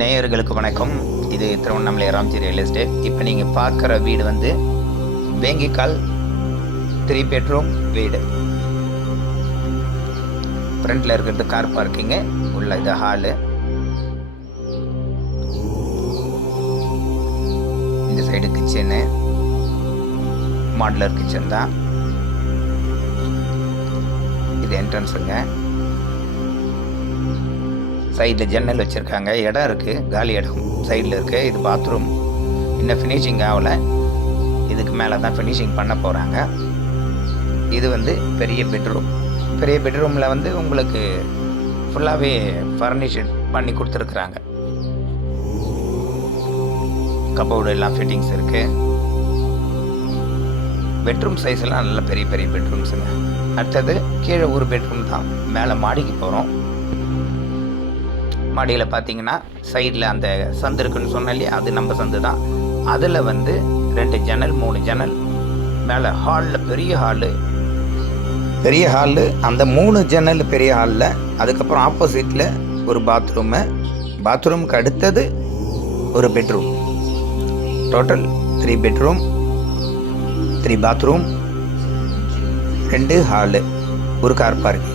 நேயர்களுக்கு வணக்கம். இது திருவண்ணாமலை ராம்ஜி ரியல் எஸ்டேட். இப்போ நீங்கள் பார்க்குற வீடு வந்து வேங்கிக்கால் 3 பெட்ரூம் வீடு. ஃப்ரண்ட்டில் இருக்கிறது கார் பார்க்கிங்கு, உள்ள இது ஹாலு, இந்த சைடு கிச்சனு, மாடுலர் கிச்சன் தான். இது என்ட்ரன்ஸுங்க. சைடில் ஜன்னல் வச்சுருக்காங்க, இடம் இருக்குது, காலி இடம் சைடில் இருக்குது. இது பாத்ரூம் இன்னும் ஃபினிஷிங் ஆகலை, இதுக்கு மேலே தான் ஃபினிஷிங் பண்ண போகிறாங்க. இது வந்து பெரிய பெட்ரூம். பெரிய பெட்ரூமில் வந்து உங்களுக்கு ஃபுல்லாகவே ஃபர்னிஷட் பண்ணி கொடுத்துருக்குறாங்க. கபோர்டு எல்லாம் ஃபிட்டிங்ஸ் இருக்குது. பெட்ரூம் சைஸ்லாம் நல்ல பெரிய பெரிய பெட்ரூம்ஸுங்க. அடுத்தது கீழே ஒரு பெட்ரூம் தான், மேலே மாடிக்கு போகிறோம். மாடியில் பார்த்தீங்கன்னா சைடில் அந்த சந்து இருக்குன்னு சொன்னேன் இல்லையா, அது நம்ம சந்து தான். அதில் வந்து 2 ஜன்னல் 3 ஜன்னல். மேலே ஹாலில் பெரிய ஹாலு, அந்த 3 ஜன்னல் பெரிய ஹாலில். அதுக்கப்புறம் ஆப்போசிட்டில் ஒரு பாத்ரூமுக்கு அடுத்தது ஒரு bedroom. Total 3 bedroom, 3 bathroom, 2 hall, ஒரு கார் பார்க்கிங்.